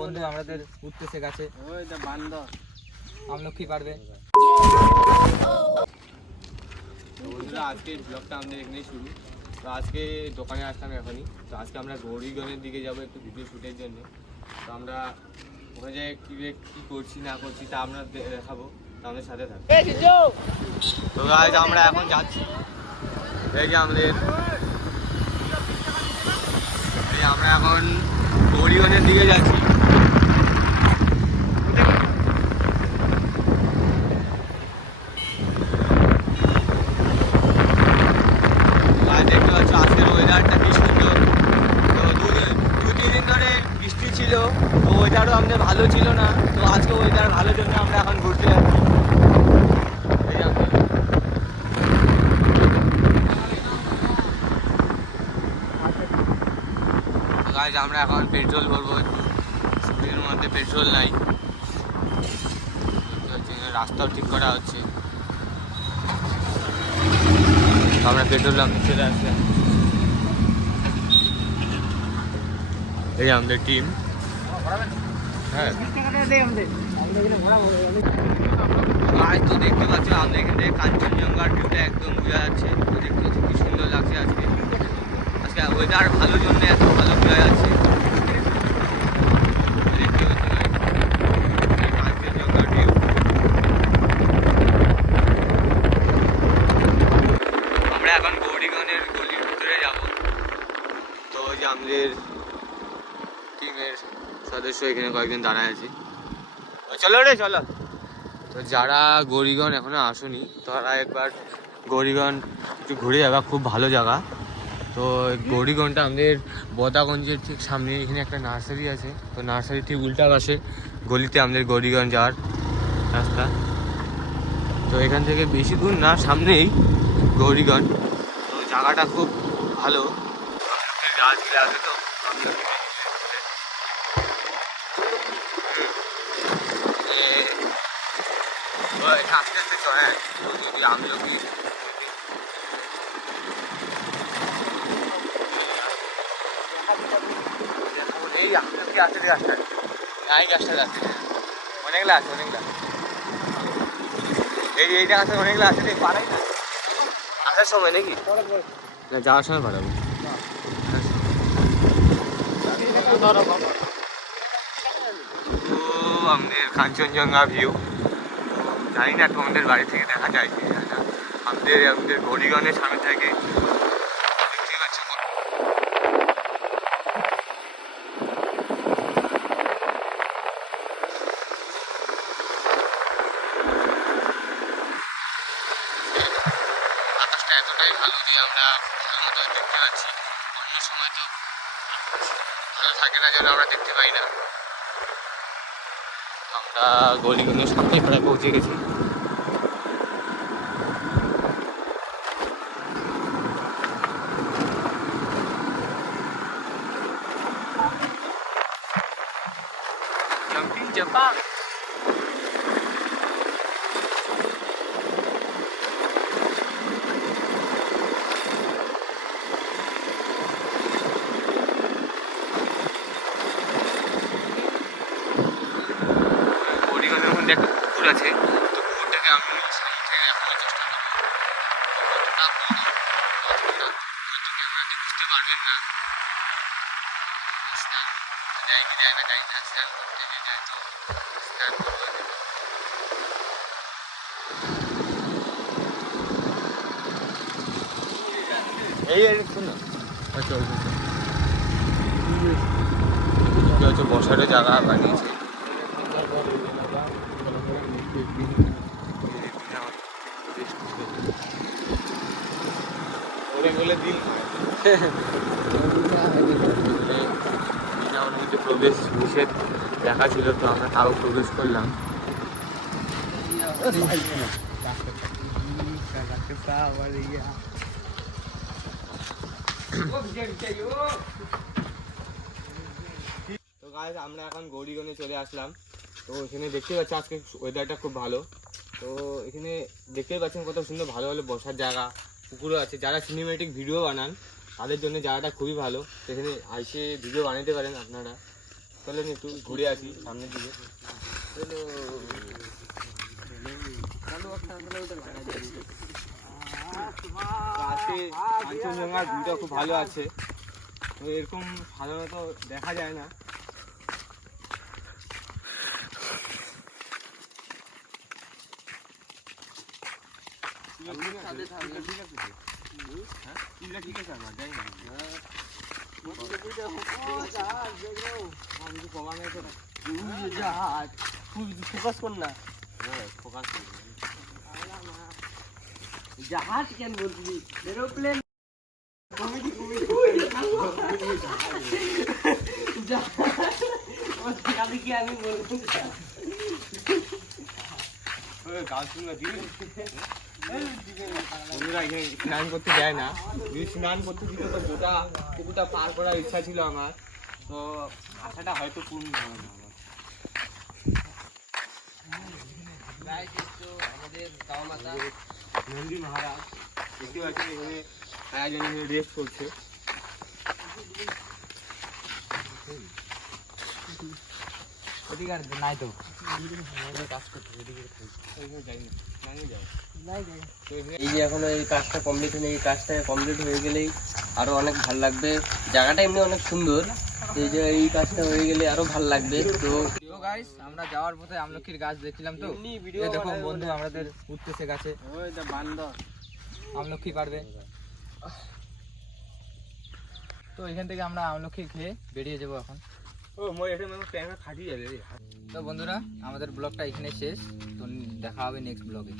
বন্ধু আমাদের উঠতেছে গাছে। আমলকি পারবে। বন্ধুরা আজকে ব্লগটা আমাদের এখানেই শুরু। তো আজকে দোকানে আসলাম এখনই। তো আজকে আমরা গৌরীগঞ্জের দিকে যাবো একটু ভিডিও শ্যুটের জন্য। তো আমরা ওখানে যাই কী করছি না করছি তা আমরা দেখাবো, তো আমাদের সাথে থাকবো। তো গাইস আমরা এখন যাচ্ছি, এই যে আমরা এখন গৌরীগঞ্জের দিকে যাচ্ছি। দেখতে পাচ্ছ আজকের ওয়েদারটা কি সুন্দর। তো দু তিন দিন ধরে বৃষ্টি ছিল, তো ওয়েদারও আমাদের ভালো ছিল না। তো আজকে ওয়েদার ভালোর জন্য আমরা এখন ঘুরতে যাচ্ছি। গাইস আমরা এখন পেট্রোল ভরবো, একটু স্কুলের মধ্যে পেট্রোল নাই, রাস্তাও ঠিক করা হচ্ছে। আমরা পেট্রোল নামতে চলে আসলাম। এই আমাদের টিম। হ্যাঁ আজ তো দেখতে পাচ্ছি আমাদের এখান থেকে কাঞ্চনজঙ্ঘার ভিউটা একদম বোঝা যাচ্ছে। তো দেখতে পাচ্ছি কি সুন্দর লাগছে আজকে। আজকে ওয়েদার ভালোর জন্য এত ভালো বোঝা যাচ্ছে। দেখতে পাচ্ছি কাঞ্চনজঙ্ঘার ভিউ। আমরা এখন গৌরীগঞ্জের গলির ভিতরে যাব। তো ওই যে আমাদের টিমের সদস্য এখানে কয়েকজন দাঁড়ায় আছে। চলো রে চলো। তো যারা গৌরীগঞ্জ এখনো আসেনি তারা একবার গৌরীগঞ্জ একটু ঘুরে যাবা, খুব ভালো জায়গা। তো গৌরীগঞ্জটা আমাদের বদাগঞ্জের ঠিক সামনে, এখানে একটা নার্সারি আছে। তো নার্সারি ঠিক উল্টা পাশে গলিতে আমাদের গৌরীগঞ্জ যাওয়ার রাস্তা। তো এখান থেকে বেশি দূর না, সামনেই গৌরীগঞ্জ। তো জায়গাটা খুব ভালো, গাছগুলো আছে তো আস্তে আস্তে চড়ে যদি আমলকি এই আমলকি আসতে গাছটা, এই গাছটা আছে অনেকগুলো আছে, অনেকগুলো এইটা আছে, অনেকগুলো আছে। পারাই না আসার সময় নাকি না যাওয়ার সময় পারাবো। তো আমাদের কাঞ্চনজঙ্ঘা ভিউ জানি না তোমাদের বাড়ি থেকে দেখা যায় কি না। আমাদের গৌরীগঞ্জের সামনে থেকে দেখতে পাচ্ছ। আকাশটা এতটাই ভালো দিয়ে আমরা ভালো মতো দেখতে পাচ্ছি। অন্য সময় তো ভালো থাকে না, যেন আমরা দেখতে পাই না। আমরা গৌরীগঞ্জের সামনে প্রায় পৌঁছে গেছি। Jumping Japan. গৌরীগঞ্জের মধ্যে একটা পুকুর আছে, তো পুকুরটাকে আমি সামনে থেকে দেখানোর চেষ্টা করবো। ক্যামেরাতে বুঝতে পারবেন না, যায় কি যায় না যাই না, স্নান করতে যে যায় তো স্নান করবো। এই শোনো চলছে বসারও জায়গা বানিয়েছে। প্রবেশ নিষেধ দেখা ছিল, তো আমরা তাও প্রবেশ করলাম। তো গাইস আমরা এখন গৌরীগঞ্জে চলে আসলাম। তো এখানে দেখতে পাচ্ছি আজকে ওয়েদারটা খুব ভালো। তো এখানে দেখতেই পাচ্ছেন কত সুন্দর ভালো ভালো বসার জায়গা, পুকুরও আছে। যারা সিনেমেটিক ভিডিও বানান তাদের জন্য জায়গাটা খুবই ভালো, সেখানে এসে ভিডিও বানাতে পারেন আপনারা। তো চলেন একটু ঘুরে আসি সামনের দিকে। কাঞ্চনজঙ্ঘার ভিউটা খুব ভালো আছে, তো এরকম সাধারণত দেখা যায় না। ঠিক আছে আমার যাই না ফোকাস কর না, ফোকাস জাহাজ কেন বলছিস, এরোপ্লেন কি আমি বলবো বন্ধুরা এখানে স্নান করতে যায় না, যদি স্নান করতে দিত তো গোটা পুকুরটা পার করার ইচ্ছা ছিল আমার, তো আশাটা হয়তো পূর্ণ হবে না আমার। আমাদের গাঁও মাতা নন্দী মহারাজ দেখতে পাচ্ছেন এখানে আয়োজন রেস্ট করছে। অধিকার নাই তো কাজ করতে যাই না, এই যে এখনো এই কাজটা কমপ্লিট হয়নি, এই কাজটা কমপ্লিট হয়ে গেলেই আরো অনেক ভালো লাগবে। জায়গাটা এমনি অনেক সুন্দর, এই যে এই কাজটা হয়ে গেলে আরো ভালো লাগবে। তো গাইস আমরা যাওয়ার পথে আমলকির গাছ দেখলাম, তো এই দেখো বন্ধু আমাদের উঠতেছে গাছে, আমলকি পারবে। তো এখান থেকে আমরা আমলকি খেয়ে বেরিয়ে যাবো এখন। ও মই এটা মানে প্যান্ট ফাটিয়ে যাবে রে। তো বন্ধুরা আমাদের ব্লগটা এখানে শেষ, তো দেখা হবে নেক্সট ব্লগে।